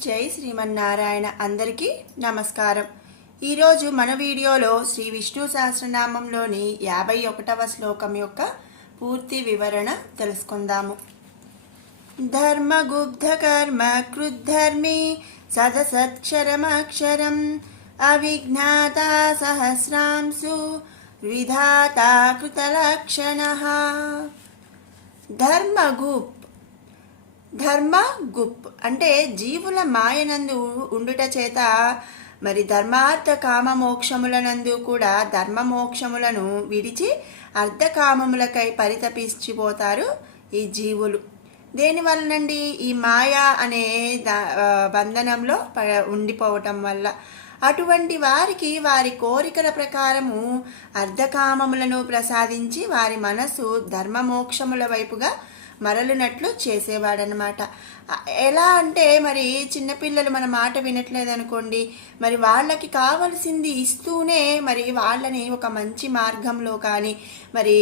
జై శ్రీమన్నారాయణ. అందరికీ నమస్కారం. ఈరోజు మన వీడియోలో శ్రీ విష్ణు సహస్రనామంలోని 51వ శ్లోకం యొక్క పూర్తి వివరణ తెలుసుకుందాము. ధర్మగుబ్ధ కర్మ కృద్ధర్మి సదసత్క్షరమక్షరం అవిజ్ఞాత సహస్రాంశు విధాత కృతలక్షణః. ధర్మ గుప్ అంటే జీవుల మాయనందు ఉండుట చేత మరి ధర్మార్థ కామ మోక్షములనందు కూడా ధర్మ మోక్షములను విడిచి అర్ధకామములకై పరితపించిపోతారు ఈ జీవులు. దేనివల్లనండి? ఈ మాయా అనే బంధనంలో ఉండిపోవటం వల్ల. అటువంటి వారికి వారి కోరికల ప్రకారము అర్ధకామములను ప్రసాదించి వారి మనసు ధర్మమోక్షముల వైపుగా మరలునట్లు చేసేవాడనమాట. ఎలా అంటే మరి చిన్నపిల్లలు మన మాట వినట్లేదనుకోండి, మరి వాళ్ళకి కావలసింది ఇస్తూనే మరి వాళ్ళని ఒక మంచి మార్గంలో కానీ మరి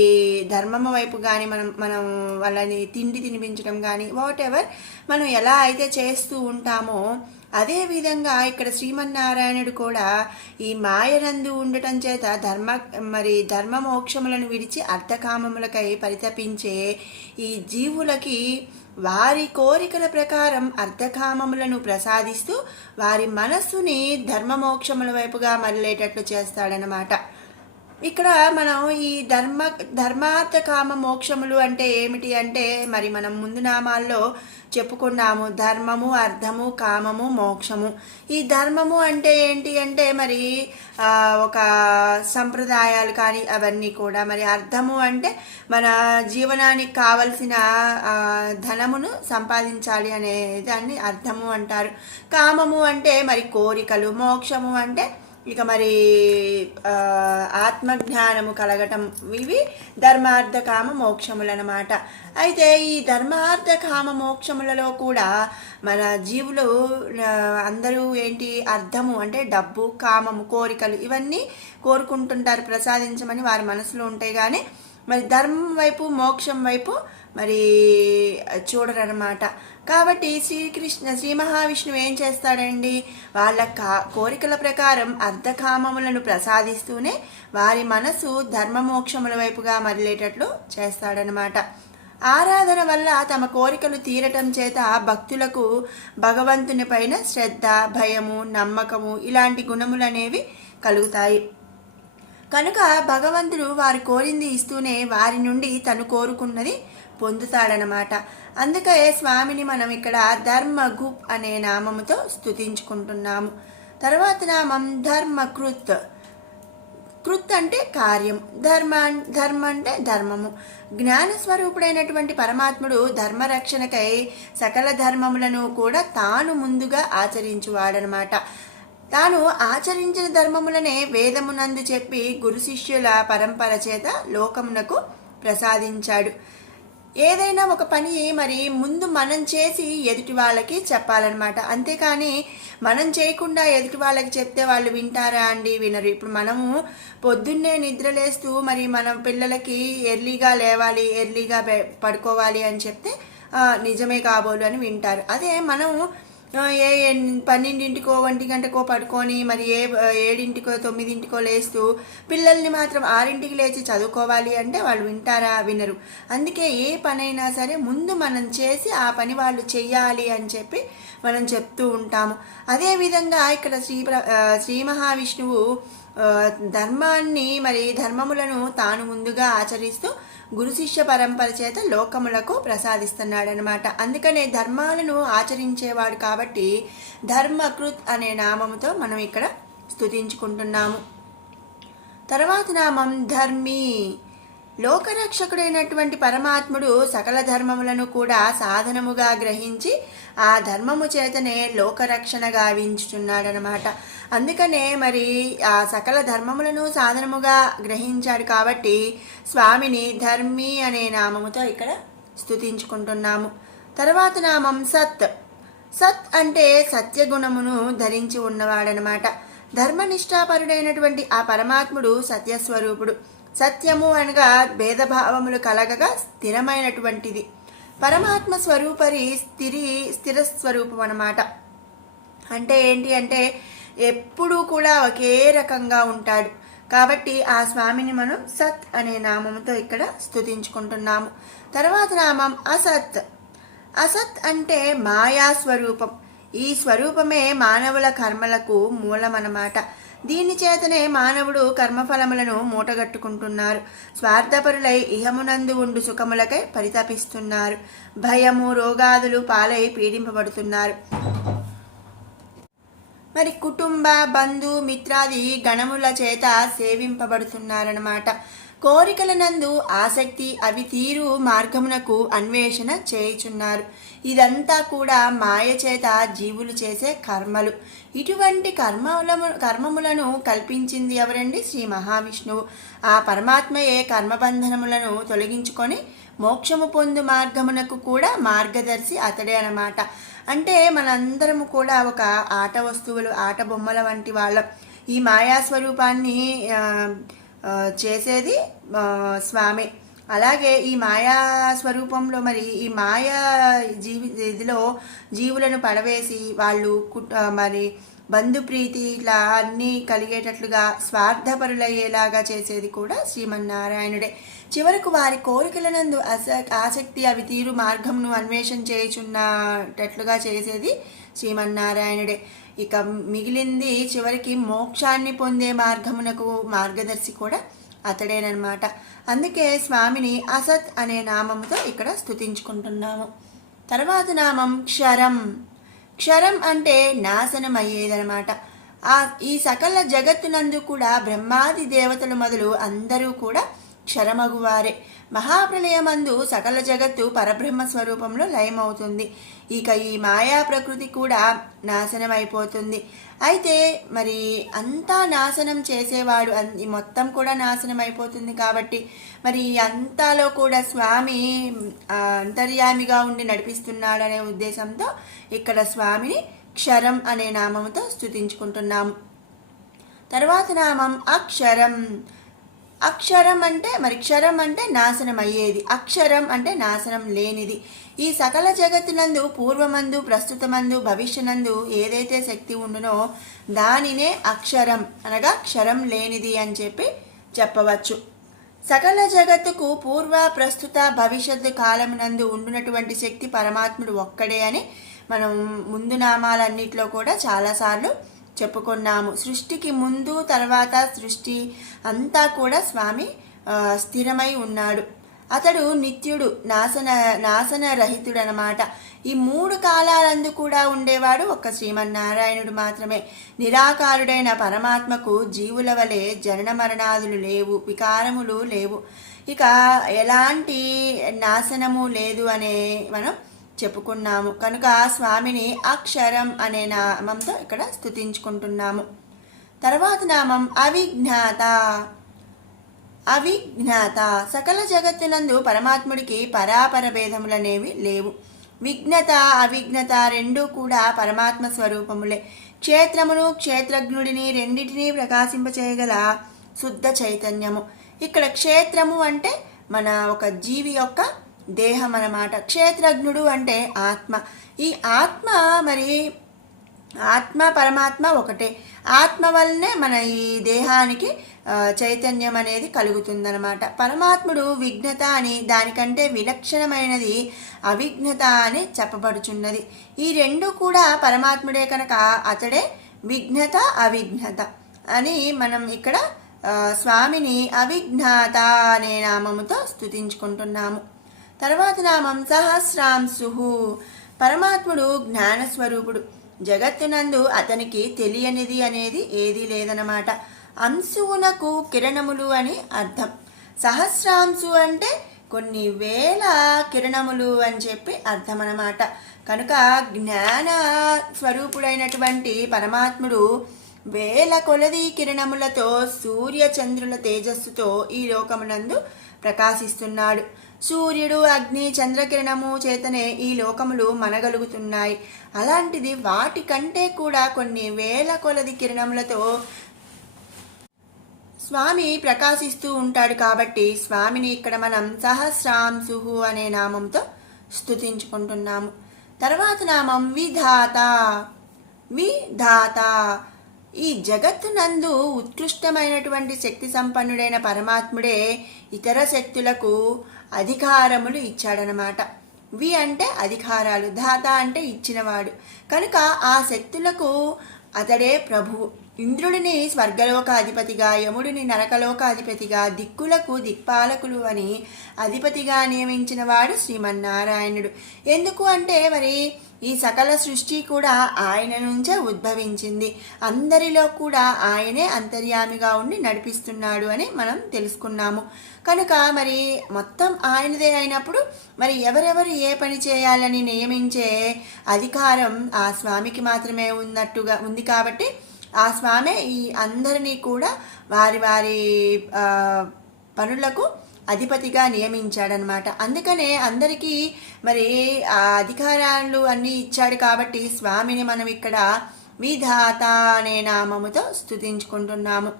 ధర్మము వైపు కానీ మనం వాళ్ళని తిండి తినిపించడం కానీ వాట్ ఎవర్ మనం ఎలా అయితే చేస్తూ ఉంటామో అదేవిధంగా ఇక్కడ శ్రీమన్నారాయణుడు కూడా ఈ మాయనందు ఉండటం చేత ధర్మ మోక్షములను విడిచి అర్థకామములకై పరితపించే ఈ జీవులకి వారి కోరికల ప్రకారం అర్ధకామములను ప్రసాదిస్తూ వారి మనస్సుని ధర్మమోక్షముల వైపుగా మరలేటట్లు చేస్తాడనమాట. ఇక్కడ మనం ఈ ధర్మార్థ కామ మోక్షములు అంటే ఏమిటి అంటే మరి మనం ముందు నామాల్లో చెప్పుకున్నాము. ధర్మము, అర్థము, కామము, మోక్షము. ఈ ధర్మము అంటే ఏంటి అంటే మరి ఒక సంప్రదాయాలు కానీ అవన్నీ కూడా. మరి అర్థము అంటే మన జీవనానికి కావలసిన ధనమును సంపాదించాలి అనే దాన్ని అర్థము అంటారు. కామము అంటే మరి కోరికలు. మోక్షము అంటే ఇక మరి ఆత్మజ్ఞానము కలగటం. ఇవి ధర్మార్థ కామ మోక్షములు అన్నమాట. అయితే ఈ ధర్మార్థ కామ మోక్షములలో కూడా మన జీవులు అందరూ ఏంటి అర్థము అంటే డబ్బు, కామము, కోరికలు ఇవన్నీ కోరుకుంటుంటారు, ప్రసాదించమని వారి మనసులో ఉంటాయి. కానీ మరి ధర్మం వైపు మోక్షం వైపు మరి చూడరన్నమాట. కాబట్టి శ్రీ మహావిష్ణువు ఏం చేస్తాడండి? వాళ్ళ కోరికల ప్రకారం అర్ధకామములను ప్రసాదిస్తూనే వారి మనసు ధర్మమోక్షముల వైపుగా మరలేటట్లు చేస్తాడనమాట. ఆరాధన వల్ల తమ కోరికలు తీరటం చేత భక్తులకు భగవంతుని పైన శ్రద్ధ, భయము, నమ్మకము ఇలాంటి గుణములనేవి కలుగుతాయి. కనుక భగవంతుడు వారు కోరింది ఇస్తూనే వారి నుండి తను కోరుకున్నది పొందుతాడనమాట. అందుకే స్వామిని మనం ఇక్కడ ధర్మగుప్ అనే నామముతో స్తుతించుకుంటున్నాము. తర్వాత నామం ధర్మకృత్. కృత్ అంటే కార్యం, ధర్మ అంటే ధర్మము. జ్ఞానస్వరూపుడైనటువంటి పరమాత్ముడు ధర్మరక్షణకై సకల ధర్మములను కూడా తాను ముందుగా ఆచరించువాడనమాట. తాను ఆచరించిన ధర్మములనే వేదమునందు చెప్పి గురు శిష్యుల పరంపర చేత లోకమునకు ప్రసాదించాడు. ఏదైనా ఒక పని మరి ముందు మనం చేసి ఎదుటి వాళ్ళకి చెప్పాలన్నమాట. అంతేకాని మనం చేయకుండా ఎదుటి వాళ్ళకి చెప్తే వాళ్ళు వింటారా అండి? వినరు. ఇప్పుడు మనము పొద్దున్నే నిద్రలేస్తూ మరి మన పిల్లలకి ఎర్లీగా లేవాలి, ఎర్లీగా పడుకోవాలి అని చెప్తే నిజమే కాబోలు అని వింటారు. అదే మనం 12ంటికో 1 గంటకో పడుకొని మరి 7ంటికో 9ంటికో లేస్తూ పిల్లల్ని మాత్రం 6ంటికి లేచి చదువుకోవాలి అంటే వాళ్ళు వింటారా? వినరు. అందుకే ఏ పనైనా సరే ముందు మనం చేసి ఆ పని వాళ్ళు చెయ్యాలి అని చెప్పి మనం చెప్తూ ఉంటాము. అదేవిధంగా ఇక్కడ శ్రీ మహావిష్ణువు ధర్మాన్ని మరి ధర్మములను తాను ముందుగా ఆచరిస్తూ గురు శిష్య పరంపర చేత లోకములకు ప్రసాదిస్తున్నాడనమాట. అందుకనే ధర్మాలను ఆచరించేవాడు కాబట్టి ధర్మకృత్ అనే నామముతో మనం ఇక్కడ స్తుతించుకుంటున్నాము. తర్వాత నామం ధర్మి. లోకరక్షకుడైనటువంటి పరమాత్ముడు సకల ధర్మములను కూడా సాధనముగా గ్రహించి ఆ ధర్మము చేతనే లోకరక్షణ గావించుచున్నాడనమాట. అందుకనే మరి ఆ సకల ధర్మములను సాధనముగా గ్రహించాడు కాబట్టి స్వామిని ధర్మి అనే నామముతో ఇక్కడ స్తుతించుకుంటున్నాము. తర్వాత నామం సత్. సత్ అంటే సత్యగుణమును ధరించి ఉన్నవాడనమాట. ధర్మనిష్టాపరుడైనటువంటి ఆ పరమాత్ముడు సత్యస్వరూపుడు. సత్యము అనగా భేదభావములు కలగగా స్థిరమైనటువంటిది. పరమాత్మ స్వరూపరి స్థిర స్వరూపం అన్నమాట. అంటే ఏంటి అంటే ఎప్పుడూ కూడా ఒకే రకంగా ఉంటాడు. కాబట్టి ఆ స్వామిని మనం సత్ అనే నామంతో ఇక్కడ స్తుతించుకుంటున్నాము. తర్వాత నామం అసత్. అసత్ అంటే మాయా స్వరూపం. ఈ స్వరూపమే మానవుల కర్మలకు మూలమన్నమాట. దీని చేతనే మానవుడు కర్మఫలములను మూటగట్టుకుంటున్నారు. స్వార్థపరులై ఇహమునందు ఉండు సుఖములకై పరితపిస్తున్నారు. భయము రోగాదులు పాలై పీడింపబడుతున్నారు. మరి కుటుంబ బంధు మిత్రాది గణముల చేత సేవింపబడుతున్నారన్నమాట. కోరికల నందు ఆసక్తి అవి తీరు మార్గమునకు అన్వేషణ చేయుచున్నారు. ఇదంతా కూడా మాయ చేత జీవులు చేసే కర్మలు. ఇటువంటి కర్మములను కల్పించింది ఎవరండి? శ్రీ మహావిష్ణువు. ఆ పరమాత్మయే కర్మబంధనములను తొలగించుకొని మోక్షము పొందు మార్గమునకు కూడా మార్గదర్శి అతడే అన్నమాట. అంటే మనందరము కూడా ఒక ఆట వస్తువులు, ఆట బొమ్మల వంటి వాళ్ళం. ఈ మాయాస్వరూపాన్ని చేసేది స్వామి. అలాగే ఈ మాయా స్వరూపంలో మరి ఈ మాయా ఇదిలో జీవులను పడవేసి వాళ్ళు మరి బంధుప్రీతి ఇట్లా అన్నీ కలిగేటట్లుగా స్వార్థపరులయ్యేలాగా చేసేది కూడా శ్రీమన్నారాయణుడే. చివరకు వారి కోరికలనందు ఆసక్తి అవి తీరు మార్గంను అన్వేషణ చేయుచున్నట్లుగా చేసేది శ్రీమన్నారాయణుడే. ఇక మిగిలింది చివరికి మోక్షాన్ని పొందే మార్గమునకు మార్గదర్శి కూడా అతడేనమాట. అందుకే స్వామిని అసత్ అనే నామంతో ఇక్కడ స్తుతించుకుంటున్నాము. తర్వాత నామం క్షరం. క్షరం అంటే నాశనం అయ్యేదనమాట. ఈ సకల జగత్తునందు కూడా బ్రహ్మాది దేవతలు మొదలు అందరూ కూడా క్షరమగువారే. మహాప్రలయమందు సకల జగత్తు పరబ్రహ్మ స్వరూపంలో లయమవుతుంది. ఇక ఈ మాయా ప్రకృతి కూడా నాశనం అయిపోతుంది. అయితే మరి అంతా నాశనం చేసేవాడు, మొత్తం కూడా నాశనం అయిపోతుంది కాబట్టి మరి అంతాలో కూడా స్వామి అంతర్యామిగా ఉండి నడిపిస్తున్నాడనే ఉద్దేశంతో ఇక్కడ స్వామిని క్షరం అనే నామంతో స్తుతించుకుంటున్నాము. తర్వాత నామం అక్షరం. అక్షరం అంటే మరి క్షరం అంటే నాశనం అయ్యేది, అక్షరం అంటే నాశనం లేనిది. ఈ సకల జగత్తునందు పూర్వమందు ప్రస్తుతమందు భవిష్యనందు ఏదైతే శక్తి ఉండునో దానినే అక్షరం అనగా క్షరం లేనిది అని చెప్పవచ్చు. సకల జగత్తుకు పూర్వ ప్రస్తుత భవిష్యత్తు కాలమునందు ఉండునటువంటి శక్తి పరమాత్ముడు ఒక్కడే అని మనం ముందు నామాలన్నిట్లో కూడా చాలాసార్లు చెప్పుకున్నాము. సృష్టికి ముందు తర్వాత సృష్టి అంతా కూడా స్వామి స్థిరమై ఉన్నాడు. అతడు నిత్యుడు, నాశన రహితుడు అన్నమాట. ఈ మూడు కాలాలందు కూడా ఉండేవాడు ఒక్క శ్రీమన్నారాయణుడు మాత్రమే. నిరాకారుడైన పరమాత్మకు జీవుల వలె జనన మరణాదులు లేవు, వికారములు లేవు, ఇక ఎలాంటి నాశనము లేదు అనే మనం చెప్పుకున్నాము. కనుక స్వామిని అక్షరం అనే నామంతో ఇక్కడ స్తుతించుకుంటున్నాము. తర్వాత నామం అవిజ్ఞాత. అవిజ్ఞాత సకల జగత్తునందు పరమాత్ముడికి పరాపర భేదములనేవి లేవు. విజ్ఞత అవిజ్ఞత రెండూ కూడా పరమాత్మ స్వరూపములే. క్షేత్రమును క్షేత్రజ్ఞుడిని రెండింటినీ ప్రకాశింపచేయగల శుద్ధ చైతన్యము. ఇక్కడ క్షేత్రము అంటే మన ఒక జీవి యొక్క దేహం అన్నమాట. క్షేత్రజ్ఞుడు అంటే ఆత్మ. ఈ ఆత్మ మరి ఆత్మ పరమాత్మ ఒకటే. ఆత్మ వల్లనే మన ఈ దేహానికి చైతన్యం అనేది కలుగుతుందన్నమాట. పరమాత్ముడు విఘ్నత అని, దానికంటే విలక్షణమైనది అవిఘ్నత అని చెప్పబడుచున్నది. ఈ రెండు కూడా పరమాత్ముడే కనుక అతడే విఘ్నత అవిఘ్నత అని మనం ఇక్కడ స్వామిని అవిఘ్నత అనే నామముతో స్తుతించుకుంటున్నాము. తర్వాత నామం సహస్రాంశు. పరమాత్ముడు జ్ఞానస్వరూపుడు. జగత్తునందు అతనికి తెలియనిది అనేది ఏదీ లేదన్నమాట. అంశువునకు కిరణములు అని అర్థం. సహస్రాంశు అంటే కొన్ని వేల కిరణములు అని అర్థం అన్నమాట. కనుక జ్ఞాన స్వరూపుడైనటువంటి పరమాత్ముడు వేల కొలది కిరణములతో సూర్య చంద్రుల తేజస్సుతో ఈ లోకమునందు ప్రకాశిస్తున్నాడు. సూర్యుడు అగ్ని చంద్రకిరణము చేతనే ఈ లోకములు మనగలుగుతున్నాయి. అలాంటిది వాటికంటే కూడా కొన్ని వేల కొలది కిరణములతో స్వామి ప్రకాశిస్తూ ఉంటాడు. కాబట్టి స్వామిని ఇక్కడ మనం సహస్రాంశు అనే నామంతో స్తుతించుకుంటున్నాము. తర్వాత నామం విధాత. విధాత. ఈ జగత్తునందు ఉత్కృష్టమైనటువంటి శక్తి సంపన్నుడైన పరమాత్ముడే ఇతర శక్తులకు అధికారములు ఇచ్చాడనమాట. వి అంటే అధికారాలు, ధాత అంటే ఇచ్చినవాడు. కనుక ఆ శక్తులకు అతడే ప్రభువు. ఇంద్రుడిని స్వర్గలోకాధిపతిగా, యముడిని నరకలోకాధిపతిగా, దిక్కులకు దిక్పాలకులు అని అధిపతిగా నియమించిన వాడు శ్రీమన్నారాయణుడు. ఎందుకు అంటే మరి ఈ సకల సృష్టి కూడా ఆయన నుంచే ఉద్భవించింది. అందరిలో కూడా ఆయనే అంతర్యామిగా ఉండి నడిపిస్తున్నాడు అని మనం తెలుసుకున్నాము. కనుక మరి మొత్తం ఆయనదే అయినప్పుడు మరి ఎవరెవరు ఏ పని చేయాలని నియమించే అధికారం ఆ స్వామికి మాత్రమే ఉన్నట్టుగా ఉంది. కాబట్టి ఆ స్వామి ఈ అందరినీ కూడా వారి వారి పనులకు అధిపతిగా నియమించాడనమాట. అందుకనే అందరికీ మరి ఆ అధికారాలు అన్నీ ఇచ్చాడు. కాబట్టి స్వామిని మనం ఇక్కడ విధాత అనే నామముతో స్తుతించుకుంటున్నాము.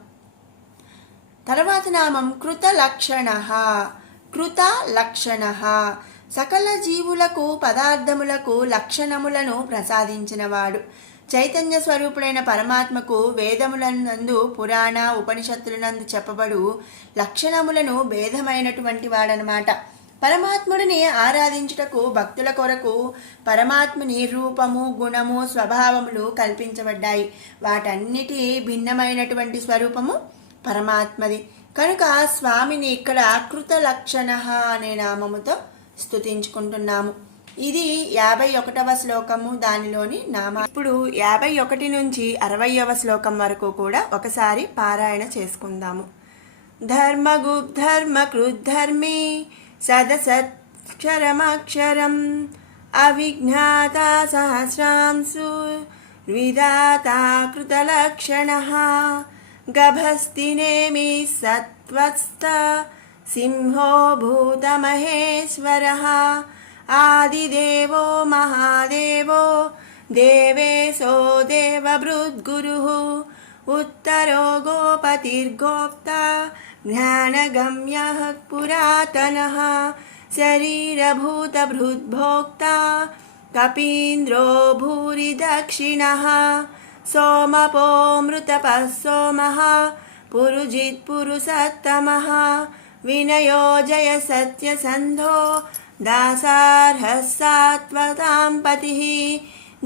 తర్వాత నామం కృతలక్షణ. కృతలక్షణ సకల జీవులకు పదార్థములకు లక్షణములను ప్రసాదించినవాడు. చైతన్య స్వరూపుడైన పరమాత్మకు వేదములనందు, పురాణ ఉపనిషత్తులనందు చెప్పబడు లక్షణములను భేదమైనటువంటి వాడనమాట. పరమాత్ముడిని ఆరాధించుటకు భక్తుల కొరకు పరమాత్ముని రూపము, గుణము, స్వభావములు కల్పించబడ్డాయి. వాటన్నిటి భిన్నమైనటువంటి స్వరూపము పరమాత్మది. కనుక స్వామిని ఇక్కడ కృతలక్షణ అనే నామముతో స్తుతించుకుంటున్నాము. ఇది 51వ శ్లోకము, దానిలోని నామ. ఇప్పుడు 51 నుంచి 60వ శ్లోకం వరకు కూడా ఒకసారి పారాయణ చేసుకుందాము. ధర్మగుప్ధర్మకృద్ధర్మి సదసత్క్షరమక్షరం అవిజ్ఞాత సహస్రాంశు విధాత కృతలక్షణ గభస్తినేమి సత్వస్థ సింహో భూతమహేశ్వరః ఆదిదేవో మహాదేవో దేవేశో దేవభృద్గురుః ఉత్తరో గోపతిర్గోప్తా జ్ఞానగమ్యః పురాతనః శరీరభూతభృద్భోక్తా కపీంద్రో భూరి దక్షిణః సోమపోమృతపః సోమః పురుజిత్ పురుషోత్తమః వినయో జయ సత్యసంధో దాసార్హः సాత్వతాం పతిః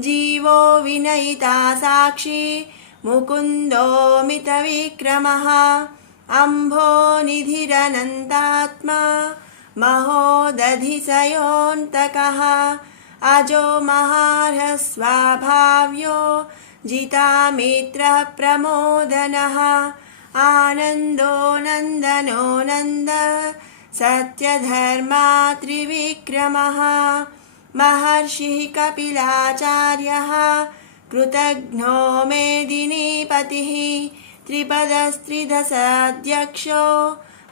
జీవో వినయితా సాక్షి ముకుందో మిత విక్రమః అంభో నిధిరనంతాత్మా మహోదధిశయోऽन्तకః అజో మహార్హः స్వభావ్యో జితామిత్రः ప్రమోదనః ఆనందో నందనో నంద సత్యధర్మా త్రివిక్రమః మహర్షిః కపిలాచార్యः కృతఘ్నో మేదినీపతిః త్రిపదస్త్రిదశాధ్యక్షో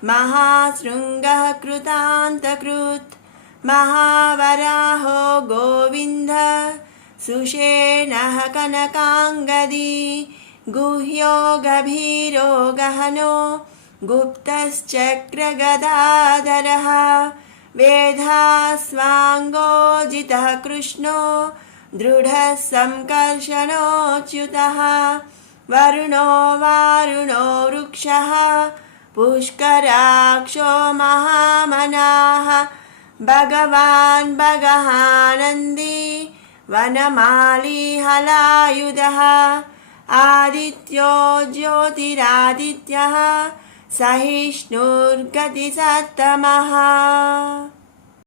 మహాశృంగः కృతాంతకృత్ మహావరాహో గోవింద సుషేణః కనకాంగదీ గుహ్యో గభీరో గహనో గుప్తశ్చక్రగదాధరః వేదాస్వాంగోజితः కృష్ణో దృఢः సంకర్షణోచ్యుతः వరుణో వారుణో వృక్షः పుష్కరాక్షో మహామనాః భగవాన్ భగహానందీ వనమాలీ హలాయుధः ఆదిత్యో జ్యోతిరాదిత్యः సహిష్ణుర్గతిసత్తమః.